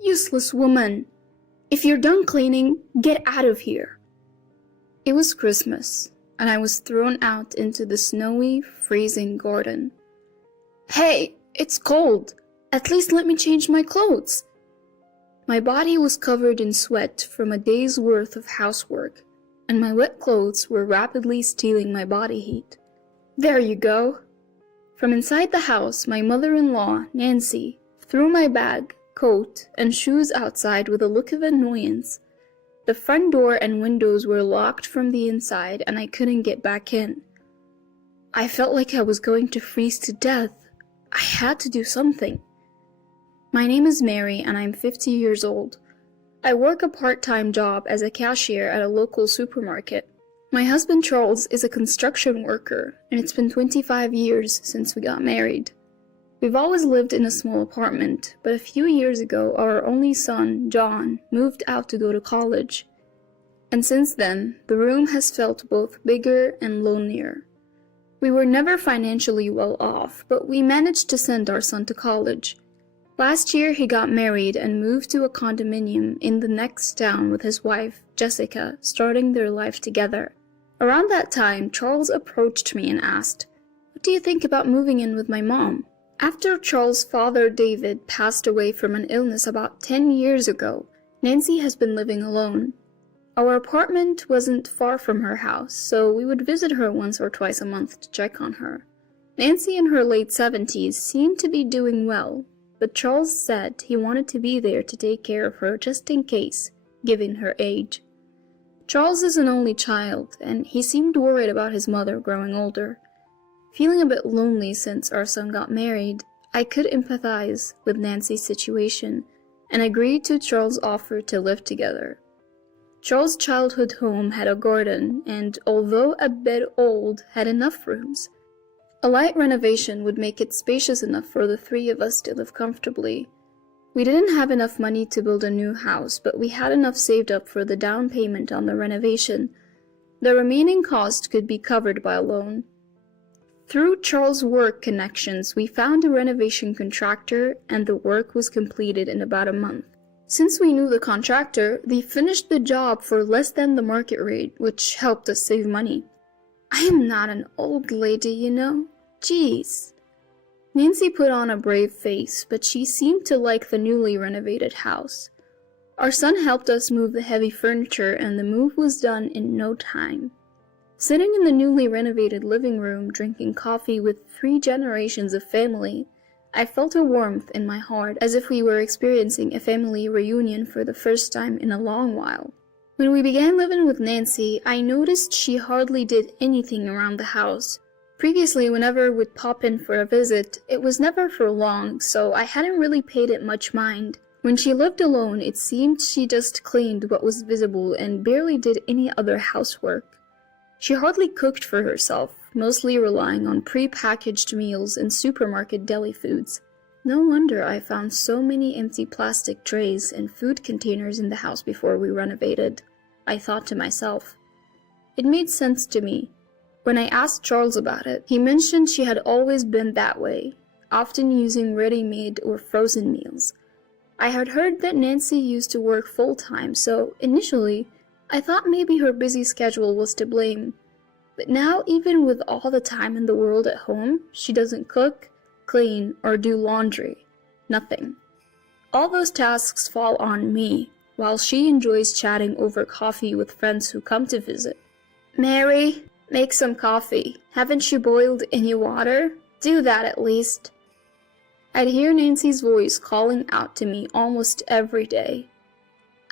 Useless woman! If you're done cleaning, get out of here! It was Christmas, and I was thrown out into the snowy, freezing garden. Hey, it's cold! At least let me change my clothes! My body was covered in sweat from a day's worth of housework, and my wet clothes were rapidly stealing my body heat. There you go! From inside the house, my mother-in-law, Nancy, threw my bag, coat, and shoes outside with a look of annoyance. The front door and windows were locked from the inside, and I couldn't get back in. I felt like I was going to freeze to death. I had to do something. My name is Mary, and I'm 50 years old. I work a part-time job as a cashier at a local supermarket. My husband Charles is a construction worker, and it's been 25 years since we got married. We've always lived in a small apartment, but a few years ago our only son, John, moved out to go to college. And since then, the room has felt both bigger and lonelier. We were never financially well off, but we managed to send our son to college. Last year he got married and moved to a condominium in the next town with his wife, Jessica, starting their life together. Around that time, Charles approached me and asked, "What do you think about moving in with my mom?" After Charles' father, David, passed away from an illness about 10 years ago, Nancy has been living alone. Our apartment wasn't far from her house, so we would visit her once or twice a month to check on her. Nancy in her late 70s seemed to be doing well, but Charles said he wanted to be there to take care of her just in case, given her age. Charles is an only child, and he seemed worried about his mother growing older. Feeling a bit lonely since our son got married, I could empathize with Nancy's situation and agreed to Charles' offer to live together. Charles' childhood home had a garden and, although a bit old, had enough rooms. A light renovation would make it spacious enough for the three of us to live comfortably. We didn't have enough money to build a new house, but we had enough saved up for the down payment on the renovation. The remaining cost could be covered by a loan. Through Charles' work connections, we found a renovation contractor, and the work was completed in about a month. Since we knew the contractor, they finished the job for less than the market rate, which helped us save money. I am not an old lady, you know. Jeez. Nancy put on a brave face, but she seemed to like the newly renovated house. Our son helped us move the heavy furniture, and the move was done in no time. Sitting in the newly renovated living room, drinking coffee with 3 generations of family, I felt a warmth in my heart, as if we were experiencing a family reunion for the first time in a long while. When we began living with Nancy, I noticed she hardly did anything around the house. Previously, whenever we'd pop in for a visit, it was never for long, so I hadn't really paid it much mind. When she lived alone, it seemed she just cleaned what was visible and barely did any other housework. She hardly cooked for herself, mostly relying on pre-packaged meals and supermarket deli foods. No wonder I found so many empty plastic trays and food containers in the house before we renovated, I thought to myself. It made sense to me. When I asked Charles about it, he mentioned she had always been that way, often using ready-made or frozen meals. I had heard that Nancy used to work full-time, so initially, I thought maybe her busy schedule was to blame. But now, even with all the time in the world at home, she doesn't cook, clean, or do laundry. Nothing. All those tasks fall on me, while she enjoys chatting over coffee with friends who come to visit. "Mary, make some coffee. Haven't you boiled any water? Do that at least." I'd hear Nancy's voice calling out to me almost every day.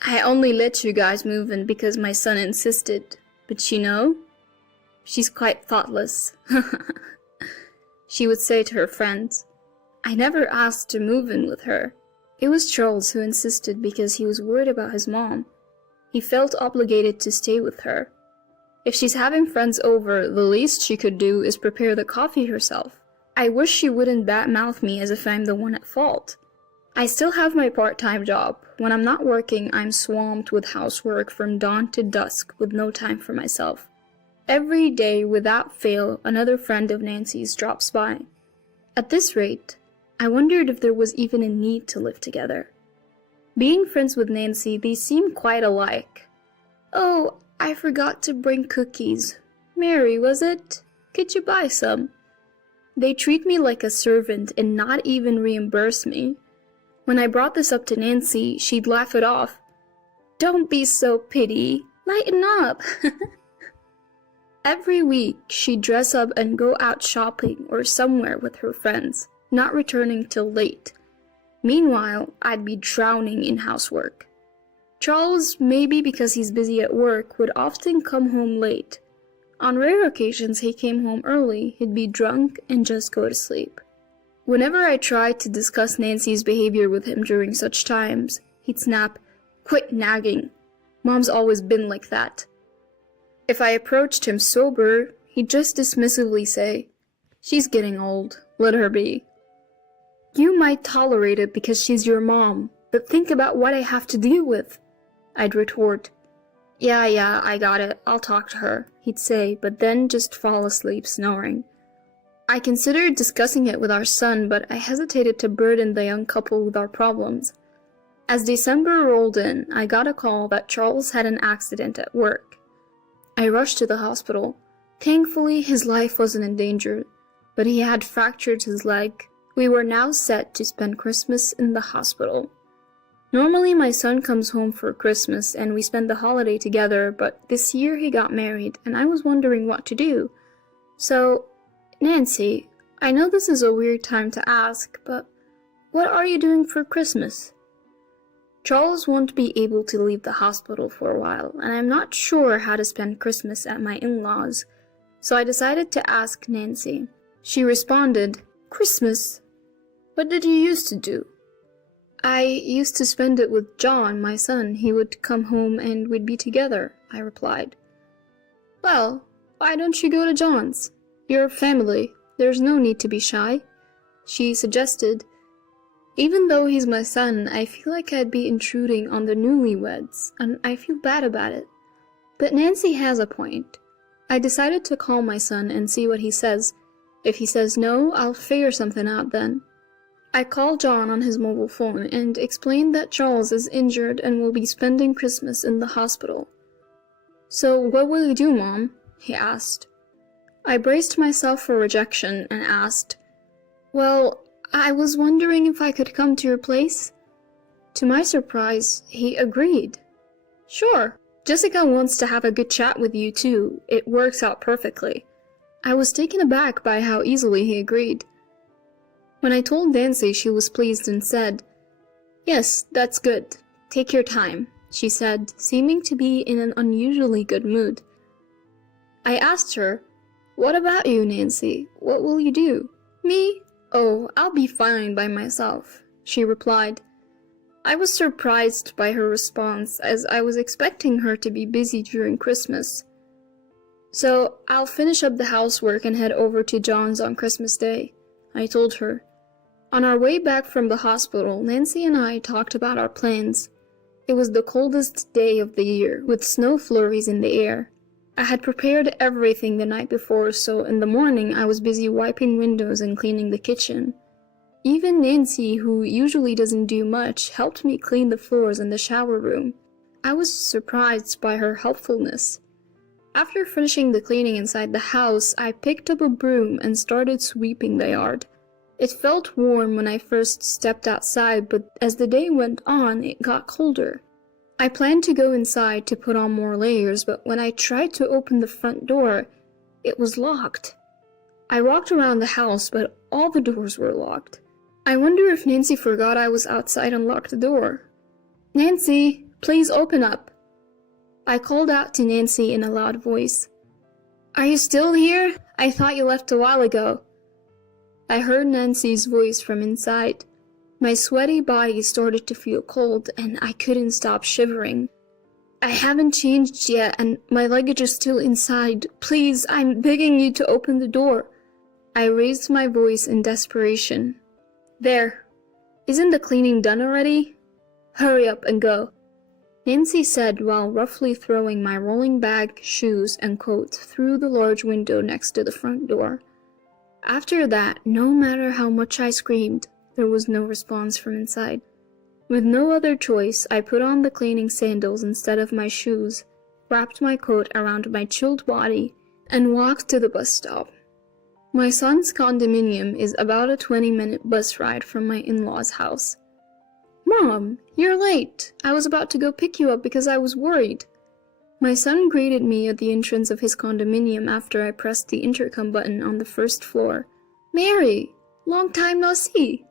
"I only let you guys move in because my son insisted, but you know, she's quite thoughtless," she would say to her friends. I never asked to move in with her. It was Charles who insisted because he was worried about his mom. He felt obligated to stay with her. If she's having friends over, the least she could do is prepare the coffee herself. I wish she wouldn't badmouth me as if I'm the one at fault. I still have my part-time job. When I'm not working, I'm swamped with housework from dawn to dusk with no time for myself. Every day, without fail, another friend of Nancy's drops by. At this rate, I wondered if there was even a need to live together. Being friends with Nancy, they seem quite alike. "Oh, I forgot to bring cookies. Mary, was it? Could you buy some?" They treat me like a servant and not even reimburse me. When I brought this up to Nancy, she'd laugh it off. "Don't be so pity. Lighten up." Every week, she'd dress up and go out shopping or somewhere with her friends, not returning till late. Meanwhile, I'd be drowning in housework. Charles, maybe because he's busy at work, would often come home late. On rare occasions he came home early, he'd be drunk and just go to sleep. Whenever I tried to discuss Nancy's behavior with him during such times, he'd snap, "Quit nagging. Mom's always been like that." If I approached him sober, he'd just dismissively say, "She's getting old, let her be." "You might tolerate it because she's your mom, but think about what I have to deal with," I'd retort. Yeah, I got it, I'll talk to her," he'd say, but then just fall asleep snoring. I considered discussing it with our son, but I hesitated to burden the young couple with our problems. As December rolled in, I got a call that Charles had an accident at work. I rushed to the hospital. Thankfully, his life wasn't in danger, but he had fractured his leg. We were now set to spend Christmas in the hospital. Normally, my son comes home for Christmas and we spend the holiday together, but this year he got married and I was wondering what to do. So, Nancy, I know this is a weird time to ask, but what are you doing for Christmas? Charles won't be able to leave the hospital for a while, and I'm not sure how to spend Christmas at my in-laws, so I decided to ask Nancy. She responded, "Christmas? What did you used to do?" "I used to spend it with John, my son. He would come home and we'd be together," I replied. "Well, why don't you go to John's? You're family. There's no need to be shy," she suggested. Even though he's my son, I feel like I'd be intruding on the newlyweds, and I feel bad about it. But Nancy has a point. I decided to call my son and see what he says. If he says no, I'll figure something out then. I called John on his mobile phone and explained that Charles is injured and will be spending Christmas in the hospital. "So what will you do, Mom?" he asked. I braced myself for rejection and asked, "Well, I was wondering if I could come to your place." To my surprise, he agreed. "Sure, Jessica wants to have a good chat with you too. It works out perfectly." I was taken aback by how easily he agreed. When I told Nancy, she was pleased and said, "Yes, that's good. Take your time," she said, seeming to be in an unusually good mood. I asked her, "What about you, Nancy? What will you do?" "Me? Oh, I'll be fine by myself," she replied. I was surprised by her response, as I was expecting her to be busy during Christmas. "So I'll finish up the housework and head over to John's on Christmas Day," I told her. On our way back from the hospital, Nancy and I talked about our plans. It was the coldest day of the year, with snow flurries in the air. I had prepared everything the night before, so in the morning I was busy wiping windows and cleaning the kitchen. Even Nancy, who usually doesn't do much, helped me clean the floors in the shower room. I was surprised by her helpfulness. After finishing the cleaning inside the house, I picked up a broom and started sweeping the yard. It felt warm when I first stepped outside, but as the day went on, it got colder. I planned to go inside to put on more layers, but when I tried to open the front door, it was locked. I walked around the house, but all the doors were locked. I wonder if Nancy forgot I was outside and locked the door. "Nancy, please open up." I called out to Nancy in a loud voice. "Are you still here? I thought you left a while ago." I heard Nancy's voice from inside. My sweaty body started to feel cold, and I couldn't stop shivering. "I haven't changed yet, and my luggage is still inside. Please, I'm begging you to open the door." I raised my voice in desperation. "There. Isn't the cleaning done already? Hurry up and go," Nancy said while roughly throwing my rolling bag, shoes, and coat through the large window next to the front door. After that, no matter how much I screamed, there was no response from inside. With no other choice, I put on the cleaning sandals instead of my shoes, wrapped my coat around my chilled body, and walked to the bus stop. My son's condominium is about a 20-minute bus ride from my in-laws' house. "Mom, you're late. I was about to go pick you up because I was worried." My son greeted me at the entrance of his condominium after I pressed the intercom button on the first floor. "Mary, long time no see."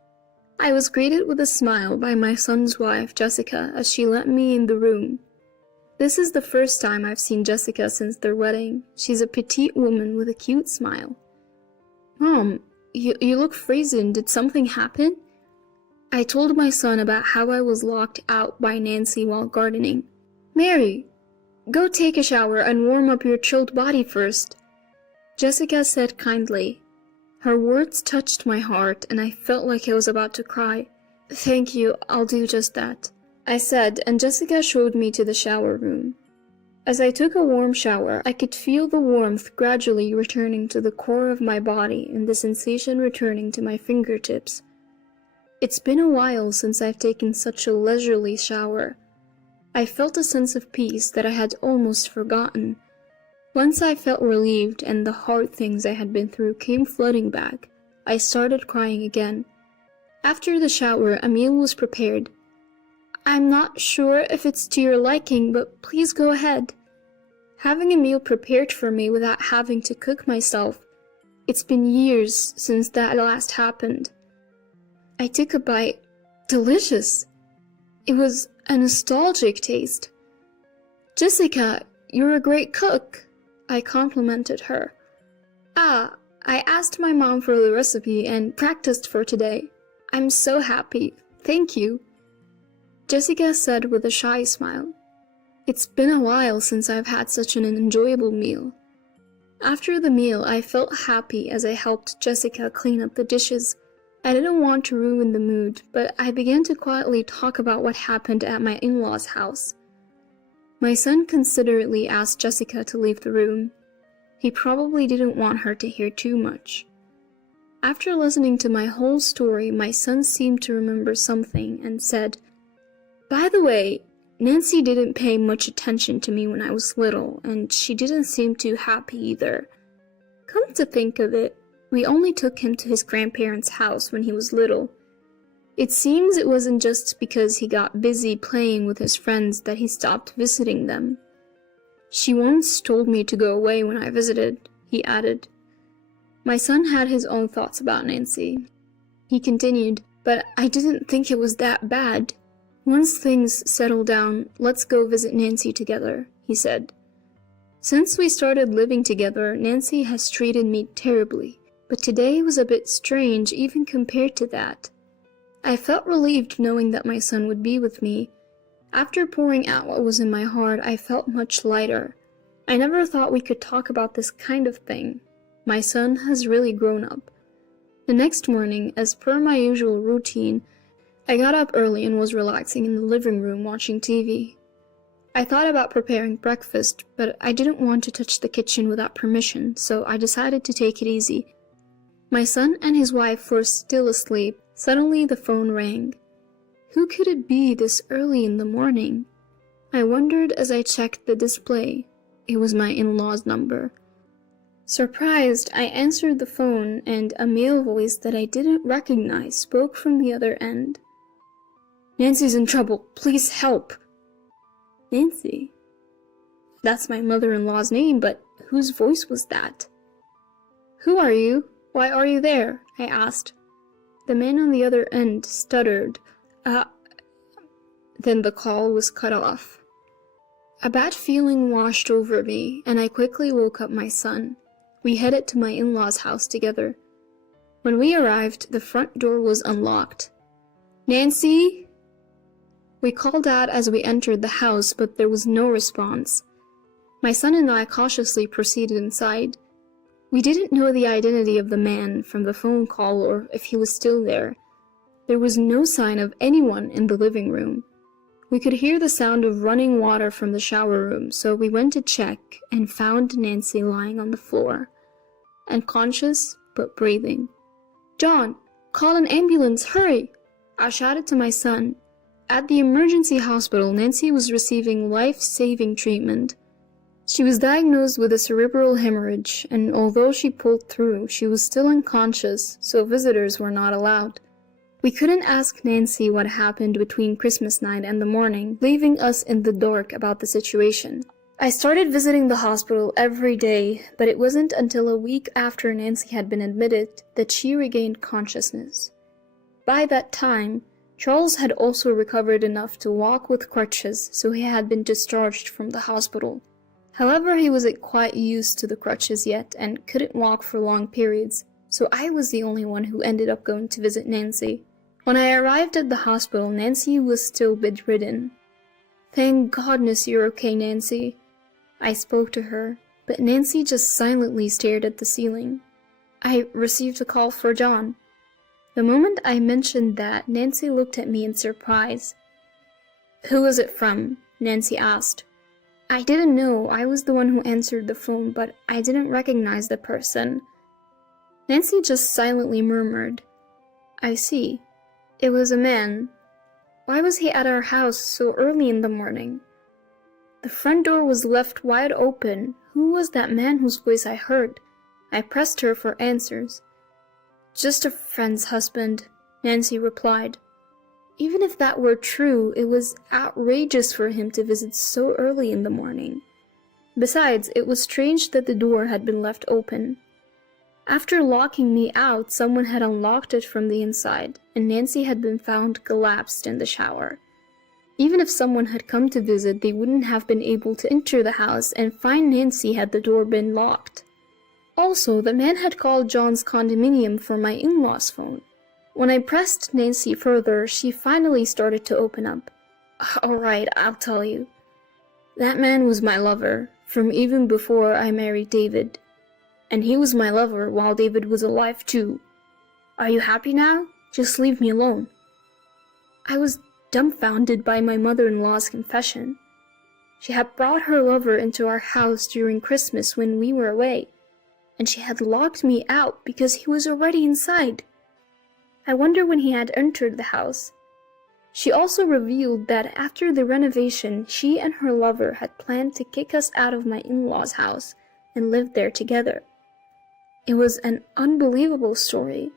I was greeted with a smile by my son's wife, Jessica, as she let me in the room. This is the first time I've seen Jessica since their wedding. She's a petite woman with a cute smile. "Mom, you look frozen. Did something happen?" I told my son about how I was locked out by Nancy while gardening. "Mary, go take a shower and warm up your chilled body first," Jessica said kindly. Her words touched my heart, and I felt like I was about to cry. "Thank you, I'll do just that," I said, and Jessica showed me to the shower room. As I took a warm shower, I could feel the warmth gradually returning to the core of my body and the sensation returning to my fingertips. It's been a while since I've taken such a leisurely shower. I felt a sense of peace that I had almost forgotten. Once I felt relieved and the hard things I had been through came flooding back, I started crying again. After the shower, a meal was prepared. "I'm not sure if it's to your liking, but please go ahead." Having a meal prepared for me without having to cook myself, it's been years since that last happened. I took a bite. Delicious. It was a nostalgic taste. "Jessica, you're a great cook," I complimented her. "I asked my mom for the recipe and practiced for today. I'm so happy. Thank you," Jessica said with a shy smile. It's been a while since I've had such an enjoyable meal. After the meal, I felt happy as I helped Jessica clean up the dishes. I didn't want to ruin the mood, but I began to quietly talk about what happened at my in-laws' house. My son considerately asked Jessica to leave the room. He probably didn't want her to hear too much. After listening to my whole story, my son seemed to remember something and said, "By the way, Nancy didn't pay much attention to me when I was little, and she didn't seem too happy either. Come to think of it, we only took him to his grandparents' house when he was little. It seems it wasn't just because he got busy playing with his friends that he stopped visiting them. She once told me to go away when I visited," he added. My son had his own thoughts about Nancy. He continued, "But I didn't think it was that bad. Once things settle down, let's go visit Nancy together," he said. Since we started living together, Nancy has treated me terribly, but today was a bit strange even compared to that. I felt relieved knowing that my son would be with me. After pouring out what was in my heart, I felt much lighter. I never thought we could talk about this kind of thing. My son has really grown up. The next morning, as per my usual routine, I got up early and was relaxing in the living room watching TV. I thought about preparing breakfast, but I didn't want to touch the kitchen without permission, so I decided to take it easy. My son and his wife were still asleep. Suddenly the phone rang. Who could it be this early in the morning? I wondered as I checked the display. It was my in-law's number. Surprised, I answered the phone, and a male voice that I didn't recognize spoke from the other end. "Nancy's in trouble. Please help." Nancy? That's my mother-in-law's name, but whose voice was that? "Who are you? Why are you there?" I asked. The man on the other end stuttered, Then the call was cut off. A bad feeling washed over me, and I quickly woke up my son. We headed to my in-laws' house together. When we arrived, the front door was unlocked. "Nancy?" We called out as we entered the house, but there was no response. My son and I cautiously proceeded inside. We didn't know the identity of the man from the phone call or if he was still there. There was no sign of anyone in the living room. We could hear the sound of running water from the shower room, so we went to check and found Nancy lying on the floor, unconscious but breathing. "John, call an ambulance, hurry!" I shouted to my son. At the emergency hospital, Nancy was receiving life-saving treatment. She was diagnosed with a cerebral hemorrhage, and although she pulled through, she was still unconscious, so visitors were not allowed. We couldn't ask Nancy what happened between Christmas night and the morning, leaving us in the dark about the situation. I started visiting the hospital every day, but it wasn't until a week after Nancy had been admitted that she regained consciousness. By that time, Charles had also recovered enough to walk with crutches, so he had been discharged from the hospital. However, he wasn't quite used to the crutches yet and couldn't walk for long periods, so I was the only one who ended up going to visit Nancy. When I arrived at the hospital, Nancy was still bedridden. "Thank goodness you're okay, Nancy." I spoke to her, but Nancy just silently stared at the ceiling. "I received a call for John." The moment I mentioned that, Nancy looked at me in surprise. "Who was it from?" Nancy asked. I didn't know. I was the one who answered the phone, but I didn't recognize the person. Nancy just silently murmured, "I see. It was a man. Why was he at our house so early in the morning?" The front door was left wide open. Who was that man whose voice I heard? I pressed her for answers. "Just a friend's husband," Nancy replied. Even if that were true, it was outrageous for him to visit so early in the morning. Besides, it was strange that the door had been left open. After locking me out, someone had unlocked it from the inside, and Nancy had been found collapsed in the shower. Even if someone had come to visit, they wouldn't have been able to enter the house and find Nancy had the door been locked. Also, the man had called John's condominium for my in-laws' phone. When I pressed Nancy further, she finally started to open up. "Alright, I'll tell you. That man was my lover, from even before I married David. And he was my lover while David was alive too. Are you happy now? Just leave me alone." I was dumbfounded by my mother-in-law's confession. She had brought her lover into our house during Christmas when we were away, and she had locked me out because he was already inside. I wonder when he had entered the house. She also revealed that after the renovation, she and her lover had planned to kick us out of my in-laws' house and live there together. It was an unbelievable story.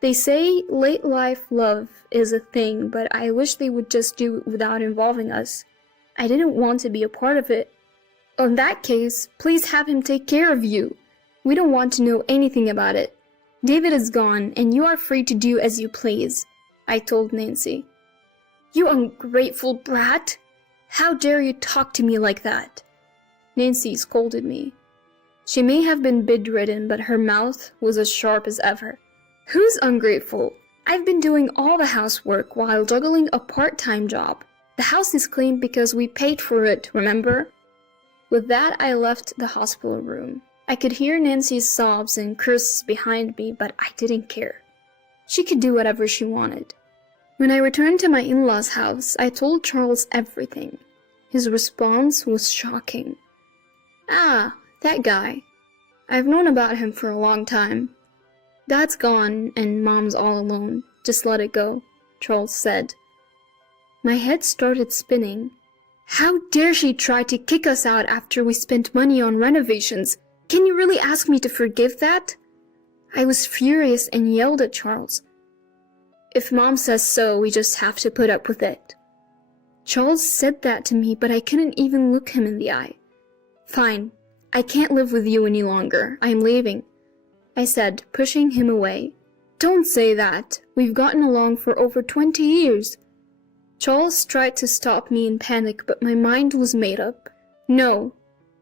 They say late life love is a thing, but I wish they would just do it without involving us. I didn't want to be a part of it. In that case, please have him take care of you. We don't want to know anything about it. David is gone, and you are free to do as you please, I told Nancy. "You ungrateful brat! How dare you talk to me like that?" Nancy scolded me. She may have been bedridden, but her mouth was as sharp as ever. "Who's ungrateful? I've been doing all the housework while juggling a part-time job. The house is clean because we paid for it, remember?" With that, I left the hospital room. I could hear Nancy's sobs and curses behind me, but I didn't care. She could do whatever she wanted. When I returned to my in-laws' house, I told Charles everything. His response was shocking. "Ah, that guy. I've known about him for a long time. Dad's gone and Mom's all alone. Just let it go," Charles said. My head started spinning. How dare she try to kick us out after we spent money on renovations? Can you really ask me to forgive that? I was furious and yelled at Charles. "If Mom says so, we just have to put up with it." Charles said that to me, but I couldn't even look him in the eye. "Fine. I can't live with you any longer. I'm leaving," I said, pushing him away. "Don't say that. We've gotten along for over 20 years. Charles tried to stop me in panic, but my mind was made up. No.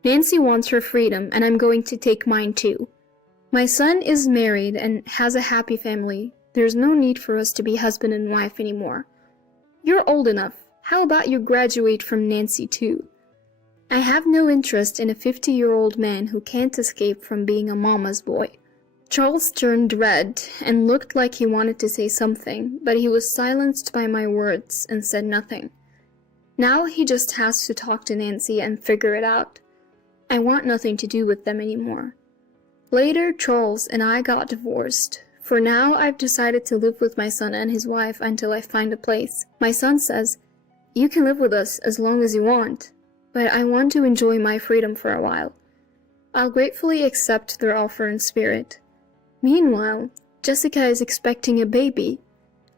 Nancy wants her freedom, and I'm going to take mine too. My son is married and has a happy family. There's no need for us to be husband and wife anymore. You're old enough. How about you graduate from Nancy too? I have no interest in a 50-year-old man who can't escape from being a mama's boy." Charles turned red and looked like he wanted to say something, but he was silenced by my words and said nothing. Now he just has to talk to Nancy and figure it out. I want nothing to do with them anymore. Later, Charles and I got divorced. For now, I've decided to live with my son and his wife until I find a place. My son says, "You can live with us as long as you want, but I want to enjoy my freedom for a while." I'll gratefully accept their offer in spirit. Meanwhile, Jessica is expecting a baby.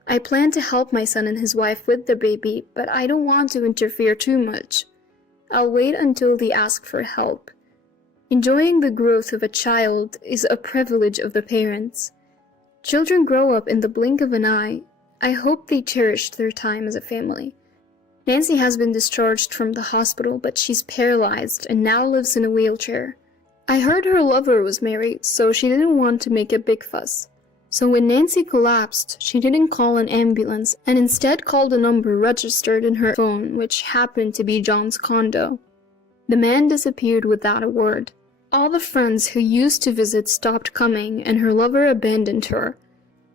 I plan to help my son and his wife with the baby, but I don't want to interfere too much. I'll wait until they ask for help. Enjoying the growth of a child is a privilege of the parents. Children grow up in the blink of an eye. I hope they cherished their time as a family. Nancy has been discharged from the hospital, but she's paralyzed and now lives in a wheelchair. I heard her lover was married, so she didn't want to make a big fuss. So when Nancy collapsed, she didn't call an ambulance and instead called a number registered in her phone, which happened to be John's condo. The man disappeared without a word. All the friends who used to visit stopped coming, and her lover abandoned her.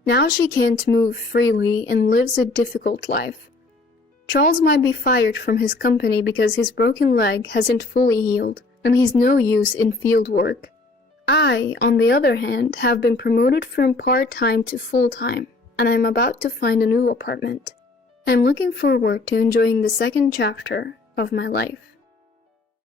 Now she can't move freely and lives a difficult life. Charles might be fired from his company because his broken leg hasn't fully healed, and he's no use in field work. I, on the other hand, have been promoted from part-time to full-time, and I'm about to find a new apartment. I'm looking forward to enjoying the second chapter of my life.